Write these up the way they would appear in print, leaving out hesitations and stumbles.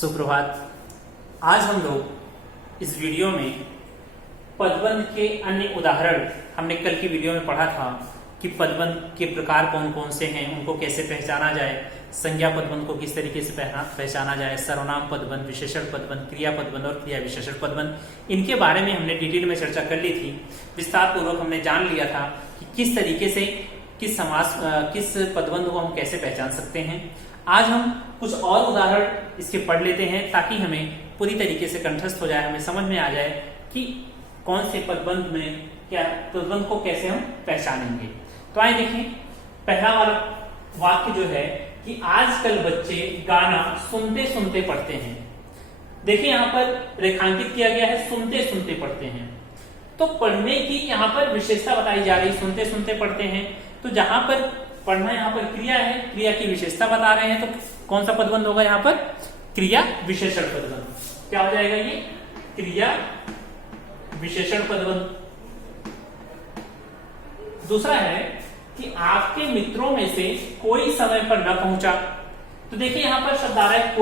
सुप्रभात। आज हम लोग इस वीडियो में पदबंध के अन्य उदाहरण, हमने कल की वीडियो में पढ़ा था कि पदबंध के प्रकार कौन कौन से हैं, उनको कैसे पहचाना जाए, संज्ञा पदबंध को किस तरीके से पहचाना जाए, सर्वनाम पदबंध, विशेषण पदबंध, क्रिया पदबंध और क्रिया विशेषण पदबंध, इनके बारे में हमने डिटेल में चर्चा कर ली थी। विस्तार पूर्वक हमने जान लिया था कि किस तरीके से किस पदबंध को हम कैसे पहचान सकते हैं। आज हम कुछ और उदाहरण इसके पढ़ लेते हैं ताकि हमें पूरी तरीके से कंठस्थ हो जाए, हमें समझ में आ जाए कि कौन से पदबंध में क्या पदबंध को कैसे हम पहचानेंगे। तो आइए देखें, पहला वाला वाक्य जो है कि आजकल बच्चे गाना सुनते सुनते पढ़ते हैं। देखिए यहाँ पर रेखांकित किया गया है, सुनते सुनते पढ़ते हैं। तो पढ़ने की यहाँ पर विशेषता बताई जा रही, सुनते सुनते पढ़ते हैं। तो जहां पर पढ़ना यहाँ पर क्रिया है, क्रिया की विशेषता बता रहे हैं, तो कौन सा पदबंध होगा यहाँ पर? क्रिया विशेषण पदबंध। क्या हो जाएगा ये? क्रिया विशेषण पदबंध। दूसरा है कि आपके मित्रों में से कोई समय पर न पहुंचा। तो देखिए यहां पर शब्द आ रहा है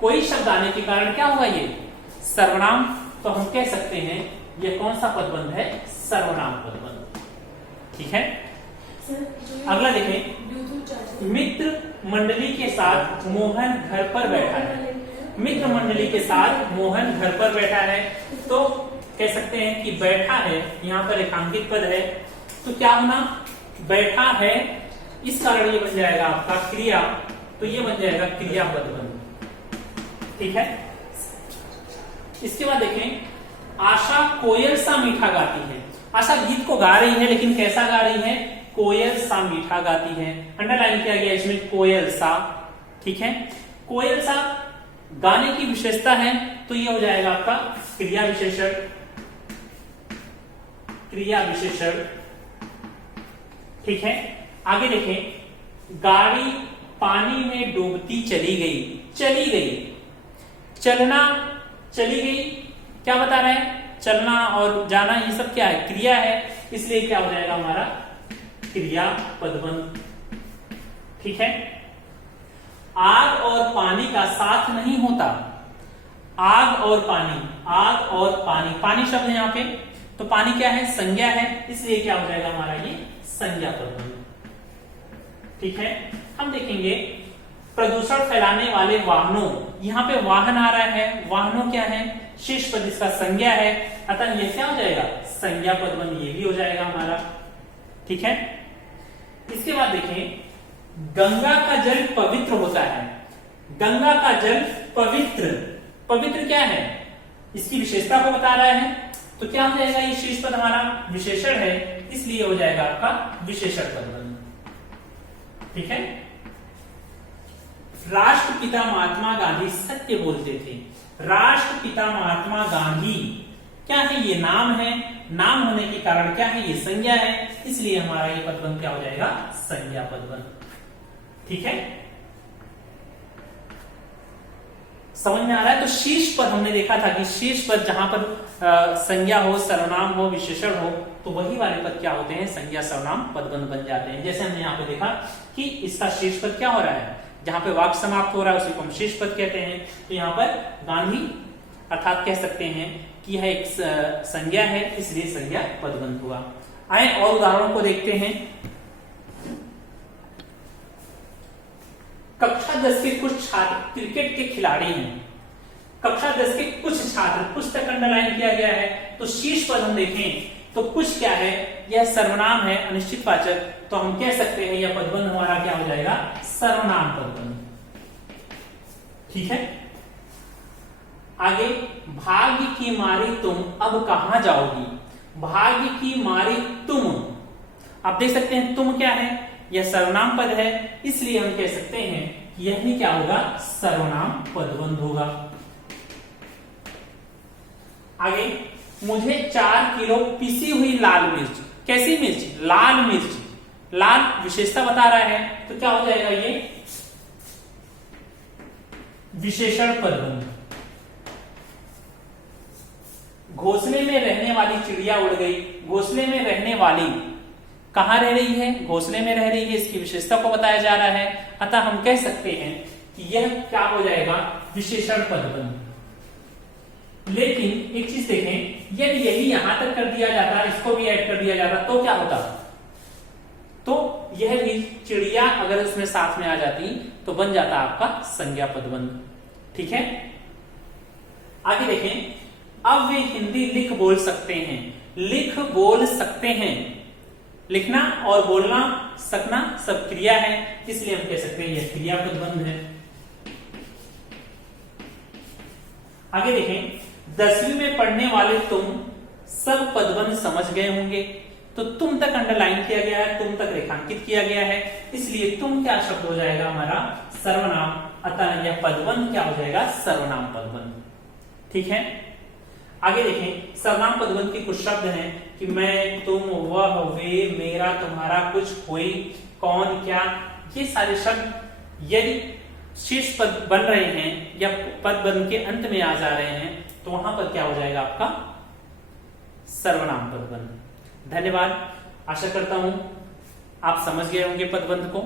कोई शब्द आने के कारण क्या होगा? ये सर्वनाम। तो हम कह सकते हैं ये कौन सा पदबंध है? सर्वनाम पदबंध। ठीक है। अगला देखें, मित्र मंडली के साथ मोहन घर पर बैठा है। मित्र मंडली के साथ मोहन घर पर बैठा है, तो कह सकते हैं कि बैठा है, यहाँ पर रेखांकित पद है, तो क्या होना? बैठा है, इस कारण ये बन जाएगा आपका क्रिया, तो ये बन जाएगा क्रिया पदबंध। ठीक है। इसके बाद देखें, आशा कोयल सा मीठा गाती है। आशा गीत को गा रही है, लेकिन कैसा गा रही है? कोयल सा मीठा गाती है। अंडरलाइन किया गया इसमें कोयल सा। ठीक है। कोयल सा गाने की विशेषता है, तो ये हो जाएगा आपका क्रिया विशेषण। क्रिया विशेषण। ठीक है। आगे देखें, गाड़ी पानी में डूबती चली गई। चली गई, चलना, चली गई, क्या बता रहे हैं? चलना और जाना, ये सब क्या है? क्रिया है, इसलिए क्या हो जाएगा हमारा? क्रिया पदबंध। ठीक है। आग और पानी का साथ नहीं होता। आग और पानी, आग और पानी, पानी शब्द है यहाँ पे, तो पानी क्या है? संज्ञा है, इसलिए क्या हो जाएगा हमारा? ये संज्ञा पदबंध। ठीक है। हम देखेंगे प्रदूषण फैलाने वाले वाहनों, यहाँ पे वाहन आ रहा है, वाहनों क्या है? शीर्ष पद इसका संज्ञा है, अतः ये क्या हो जाएगा? संज्ञा पदबंध। ये भी हो जाएगा हमारा। ठीक है। इसके बाद देखें, गंगा का जल पवित्र होता है। गंगा का जल पवित्र, पवित्र क्या है? इसकी विशेषता को बता रहा है, तो क्या हो जाएगा? ये शीर्ष पद हमारा विशेषण है, इसलिए हो जाएगा आपका विशेषण पदबंध। ठीक है। राष्ट्रपिता महात्मा गांधी सत्य बोलते थे। राष्ट्रपिता महात्मा गांधी क्या है? ये नाम है, नाम होने के कारण क्या है? ये संज्ञा है, इसलिए हमारा ये पदबंध क्या हो जाएगा? संज्ञा पदबंध। ठीक है। समझ में आ रहा है? तो शीर्ष पद हमने देखा था कि शीर्ष पद जहां पर संज्ञा हो, सर्वनाम हो, विशेषण हो, तो वही वाले पद क्या होते हैं? संज्ञा सर्वनाम पदबंध बन जाते हैं। जैसे हमने यहाँ पे देखा कि इसका शीर्ष पद क्या हो रहा है? जहां पे वाक्य समाप्त हो रहा है उसी को हम शीर्ष पद कहते हैं। तो यहाँ पर गांधी अर्थात कह सकते हैं कि यह एक संज्ञा है, इसलिए संज्ञा पदबंध हुआ। आए और उदाहरणों को देखते हैं। कक्षा 10 के कुछ छात्र क्रिकेट के खिलाड़ी हैं। कक्षा 10 के कुछ छात्र, कुछ तक अंडरलाइन किया गया है, तो शीर्ष पद हम देखें तो कुछ क्या है? यह सर्वनाम है, अनिश्चित वाचक, तो हम कह सकते हैं यह पदबंध हमारा क्या हो जाएगा? सर्वनाम पदबंध। ठीक है। आगे, भाग्य की मारी तुम अब कहां जाओगी। भाग्य की मारी तुम, आप देख सकते हैं तुम क्या है? यह सर्वनाम पद है, इसलिए हम कह सकते हैं कि यह भी क्या होगा? सर्वनाम पदबंध होगा। आगे, मुझे 4 किलो पिसी हुई लाल मिर्च। कैसी मिर्च? लाल मिर्च। लाल विशेषता बता रहा है, तो क्या हो जाएगा? ये विशेषण पदबंध। घोंसले में रहने वाली चिड़िया उड़ गई। घोंसले में रहने वाली कहां रह रही है? घोंसले में रह रही है, इसकी विशेषता को बताया जा रहा है, अतः हम कह सकते हैं कि यह क्या हो जाएगा, विशेषण पदबंध। लेकिन एक चीज देखें, यदि यही यहां तक कर दिया जाता, इसको भी ऐड कर दिया जाता तो क्या होता, तो यह भी चिड़िया अगर इसमें साथ में आ जाती तो बन जाता आपका संज्ञा पदबंध। ठीक है, आगे देखें, अब वे हिंदी लिख बोल सकते हैं। लिख बोल सकते हैं, लिखना और बोलना सकना सब क्रिया है, इसलिए हम कह सकते हैं यह क्रिया पदबंध है। आगे देखें, 10वीं में पढ़ने वाले तुम सब पदबंध समझ गए होंगे। तो तुम तक अंडरलाइन किया गया है, तुम तक रेखांकित किया गया है, इसलिए तुम क्या शब्द हो जाएगा हमारा, सर्वनाम। अतः यह पदबंध क्या हो जाएगा, सर्वनाम पदबंध। ठीक है, आगे देखें, सर्वनाम पदबंध के कुछ शब्द हैं कि मैं, तुम, वह, वे, मेरा, तुम्हारा, कुछ, कोई, कौन, क्या। ये सारे शब्द यदि शेष पद बन रहे हैं या पदबंध के अंत में आ जा रहे हैं तो वहां पर क्या हो जाएगा आपका, सर्वनाम पदबंध। धन्यवाद, आशा करता हूं आप समझ गए होंगे पदबंध को।